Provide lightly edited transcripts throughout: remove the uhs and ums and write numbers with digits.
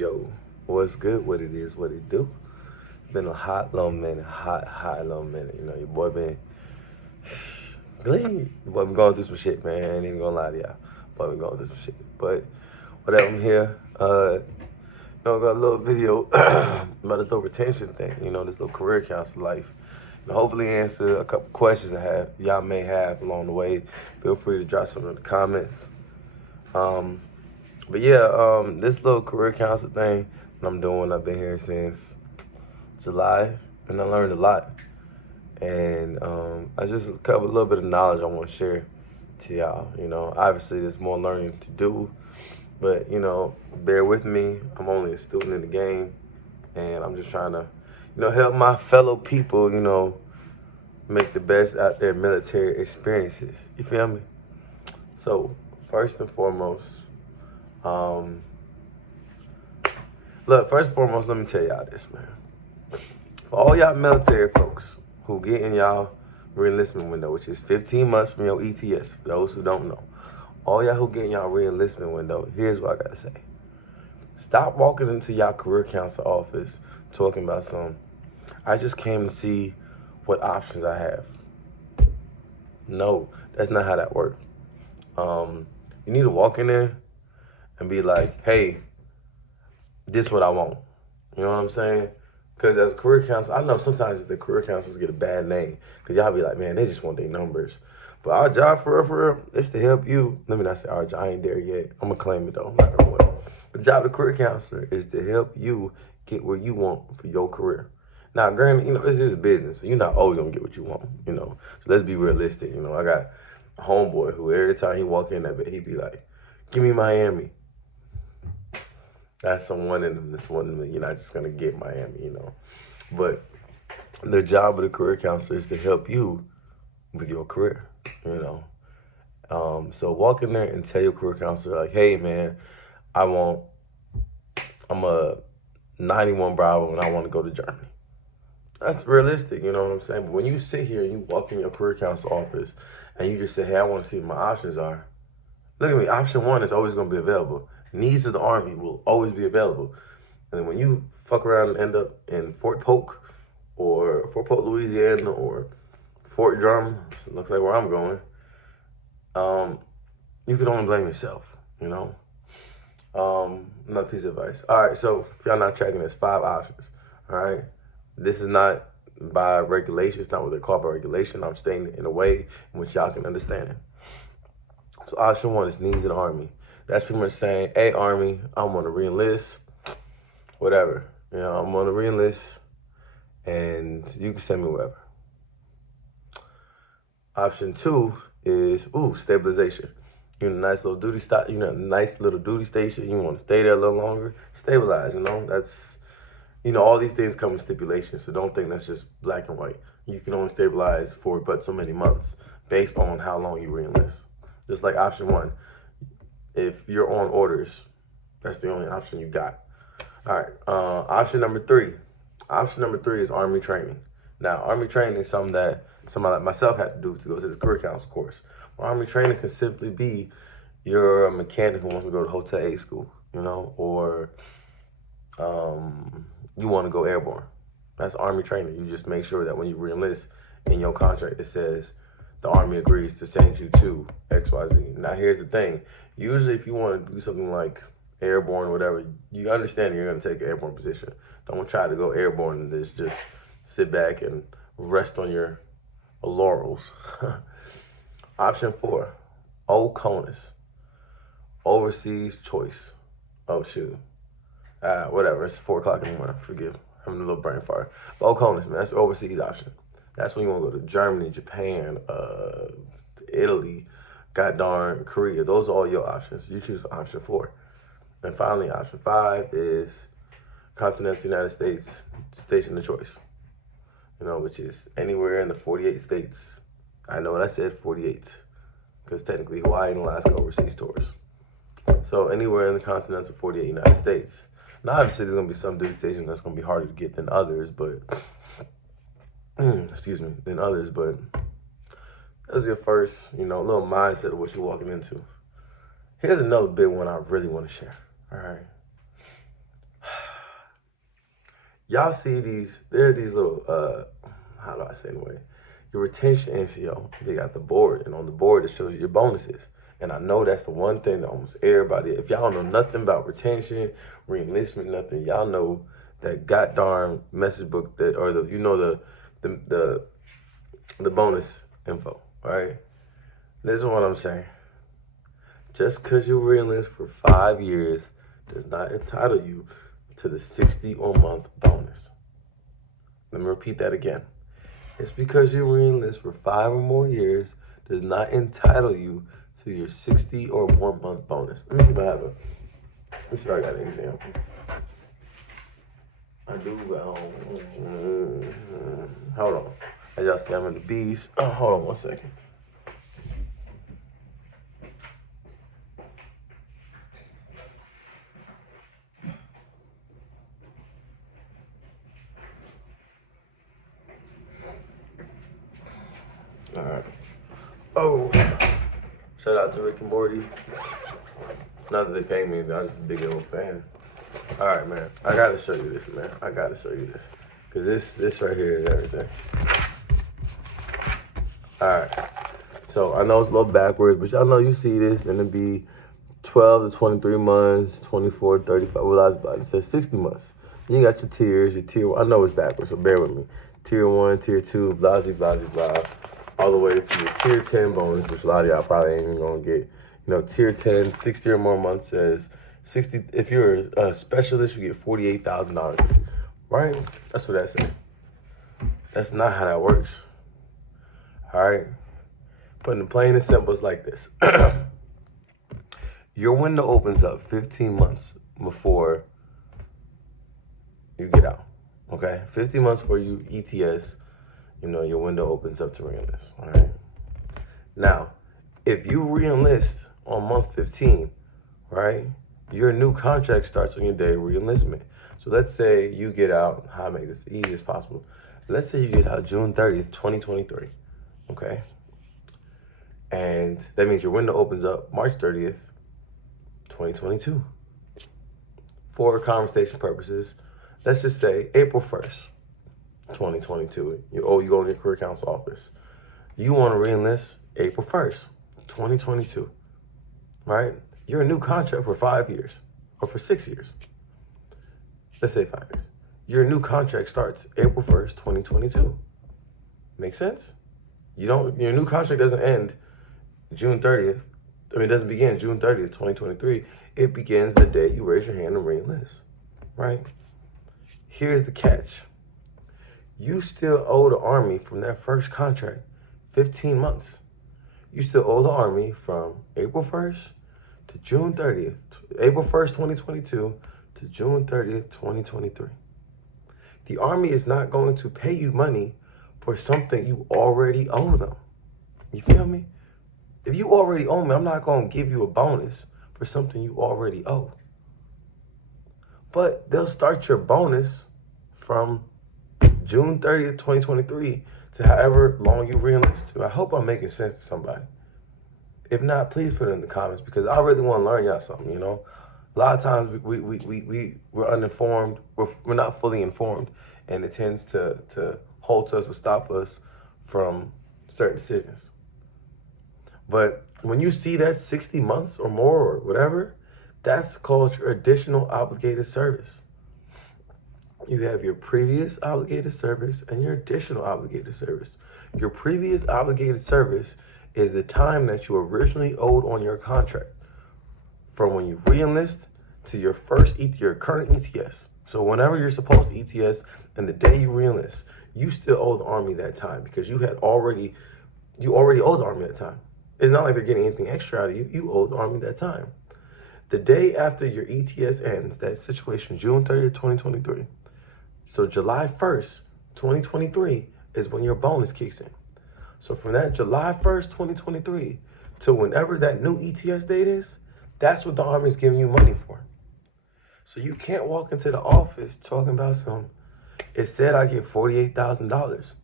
Yo, what's good? What it is, what it do? Been a hot little minute, hot little minute. You know, your boy been glee. Your boy been going through some shit, man. I ain't even gonna lie to y'all. Boy been going through some shit. But whatever, I'm here. I got a little video about this little retention thing. You know, this little career counselor life. And hopefully answer a couple questions y'all may have along the way. Feel free to drop some in the comments. But yeah, this little career counselor thing that I'm doing, I've been here since July, and I learned a lot. And I just covered a little bit of knowledge I want to share to y'all. You know, obviously there's more learning to do, but you know, bear with me. I'm only a student in the game, and I'm just trying to, help my fellow people, make the best out their military experiences. You feel me? So first and foremost, um, first and foremost, let me tell y'all this, man. For all y'all military folks who get in y'all reenlistment window, which is 15 months from your ETS, for those who don't know, all y'all who get in y'all reenlistment window, here's what I gotta say. Stop walking into y'all career counselor office talking about I just came to see what options I have. No, that's not how that works. You need to walk in there and be like, hey, this is what I want. You know what I'm saying? Because as a career counselor, I know sometimes the career counselors get a bad name because y'all be like, man, they just want their numbers. But our job for real, is to help you. Let me not say our job. I ain't there yet. I'm going to claim it, though. I'm not going to win. The job of the career counselor is to help you get where you want for your career. Now, granted, this is a business, so you're not always going to get what you want, So let's be realistic. I got a homeboy who every time he walk in that bed, he be like, give me Miami. That's someone in them that's one you're not just gonna get Miami, But the job of the career counselor is to help you with your career, So walk in there and tell your career counselor, like, hey man, I'm a 91 Bravo and I want to go to Germany. That's realistic, you know what I'm saying? But when you sit here and you walk in your career counselor office and you just say, hey, I want to see what my options are. Look at me, option one is always gonna be available. Needs of the Army will always be available. And when you fuck around and end up in Fort Polk, Louisiana, or Fort Drum, looks like where I'm going, you can only blame yourself, Another piece of advice. All right, so if y'all not tracking, there's 5 options, all right? This is not by regulation. It's not what they're called by regulation. I'm stating it in a way in which y'all can understand it. So option 1 is needs of the Army. That's pretty much saying, hey, Army, I want to reenlist, whatever. I'm on to reenlist, and you can send me whatever. Option 2 is, stabilization. You're in a nice little duty station. You want to stay there a little longer. Stabilize, That's, all these things come with stipulations, so don't think that's just black and white. You can only stabilize for but so many months based on how long you reenlist. Just like option 1. If you're on orders, that's the only option you got. All right, option number 3. Option number 3 is Army training. Now, Army training is something that somebody like myself had to do to go to this career council course. Army training can simply be you're a mechanic who wants to go to Hotel A school, or you want to go airborne. That's Army training. You just make sure that when you reenlist in your contract, it says the Army agrees to send you to XYZ. Now, here's the thing. Usually, if you want to do something like airborne or whatever, you understand you're going to take an airborne position. Don't try to go airborne and just sit back and rest on your laurels. Option 4, OCONUS, overseas choice. Oh, shoot. Whatever, it's 4 o'clock in the morning. Forgive, I'm having a little brain fart. But OCONUS, man, that's the overseas option. That's when you want to go to Germany, Japan, Italy, goddamn Korea. Those are all your options. You choose option 4. And finally, option 5 is continental United States station of choice, which is anywhere in the 48 states. I know what I said, 48, because technically Hawaii and Alaska overseas tours. So anywhere in the continental 48 United States. Now, obviously, there's going to be some duty stations that's going to be harder to get than others, but, but that's your first, little mindset of what you're walking into. Here's another big one I really want to share, all right? Y'all see there are these little, how do I say anyway? Your retention NCO, they got the board, and on the board it shows you your bonuses. And I know that's the one thing that almost everybody, if y'all don't know nothing about retention, reenlistment, nothing, y'all know that goddamn message book that, or the bonus info, right? This is what I'm saying. Just because you reenlist for 5 years does not entitle you to the 60 or month bonus. Let me repeat that again. It's because you reenlist for 5 or more years does not entitle you to your 60 or more month bonus. Let me see if I have a, let me see if I got an example. I do, hold on. As y'all see, I'm in the bees. Hold on 1 second. All right. Oh, shout out to Rick and Morty. Not that they pay me, I'm just a big old fan. All right, man. I gotta show you this, man. I gotta show you this. Because this right here is everything. All right. So I know it's a little backwards, but y'all know you see this, and it'd be 12 to 23 months, 24 to 35. Well, I was about to say 60 months. You got your tiers, your tier 1. I know it's backwards, so bear with me. Tier 1, tier 2, blah, blah, blah, blah, all the way to your tier 10 bonus, which a lot of y'all probably ain't even gonna get. You know, tier 10, 60 or more months says 60. If you're a specialist, you get $48,000, right? That's what that says. That's not how that works. All right. Putting it plain and simple, it's like this. Your window opens up 15 months before you get out, okay? 15 months before you ETS, you know, your window opens up to reenlist, all right? Now, if you reenlist on month 15, right, your new contract starts on your day of reenlistment. So let's say you get out, how I make this the easiest possible. Let's say you get out June 30th, 2023, okay? And that means your window opens up March 30th, 2022. For conversation purposes, let's just say April 1st, 2022. You go to your career counsel office. You want to reenlist April 1st, 2022, right? You're a new contract for 5 years or for 6 years. Let's say 5 years. Your new contract starts April 1st, 2022. Make sense? Your new contract doesn't end June 30th. I mean, it doesn't begin June 30th, 2023. It begins the day you raise your hand and reenlist, right? Here's the catch. You still owe the Army from that first contract 15 months. You still owe the Army from April 1st to June 30th, April 1st, 2022 to June 30th, 2023. The Army is not going to pay you money for something you already owe them. You feel me? If you already owe me, I'm not going to give you a bonus for something you already owe. But they'll start your bonus from June 30th, 2023 to however long you reenlist to. I hope I'm making sense to somebody. If not, please put it in the comments because I really want to learn y'all something, you know? A lot of times we're uninformed, we're not fully informed, and it tends to halt us or stop us from certain decisions. But when you see that 60 months or more or whatever, that's called your additional obligated service. You have your previous obligated service and your additional obligated service. Your previous obligated service is the time that you originally owed on your contract from when you reenlist to your current ETS. So whenever you're supposed to ETS and the day you reenlist, you still owe the Army that time because you already owe the Army that time. It's not like they're getting anything extra out of you. You owe the Army that time. The day after your ETS ends, that situation, June 30th, 2023. So July 1st, 2023 is when your bonus kicks in. So from that July 1st, 2023 to whenever that new ETS date is, that's what the Army is giving you money for. So you can't walk into the office talking about it said I get $48,000.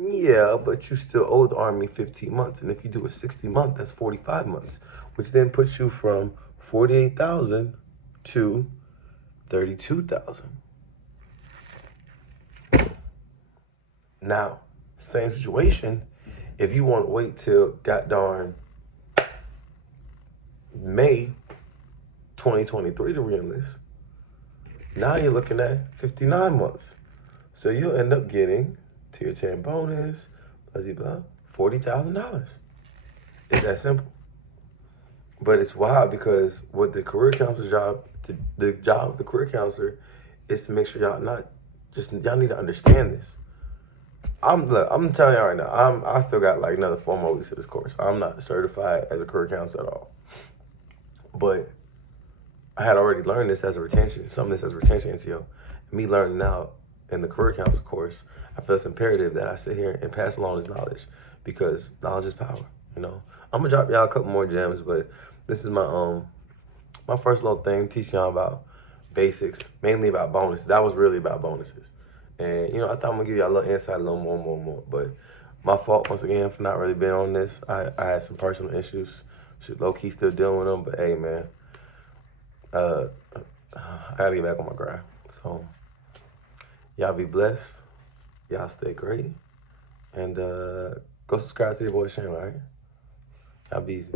Yeah, but you still owe the Army 15 months. And if you do a 60 month, that's 45 months, which then puts you from 48,000 to $32,000. Now, same situation. If you want to wait till goddamn May 2023 to re-enlist, now you're looking at 59 months. So you'll end up getting tier 10 bonus, blah, blah, $40,000. It's that simple. But it's wild because what the career counselor's job, the job of the career counselor is to make sure y'all need to understand this. I'm telling y'all right now, I still got like another 4 more weeks of this course. I'm not certified as a career counselor at all. But I had already learned this as a retention, some of this as a retention NCO. Me learning now in the career counsel course, I feel it's imperative that I sit here and pass along this knowledge because knowledge is power, you know. I'm gonna drop y'all a couple more gems, but this is my first little thing, teaching y'all about basics, mainly about bonuses. That was really about bonuses. And, you know, I thought I'm going to give y'all a little insight, a little more. But my fault, once again, for not really being on this. I had some personal issues. Shit, low-key still dealing with them. But, hey, man, I got to get back on my grind. So, y'all be blessed. Y'all stay great. And go subscribe to your boy's channel, all right? Y'all be easy.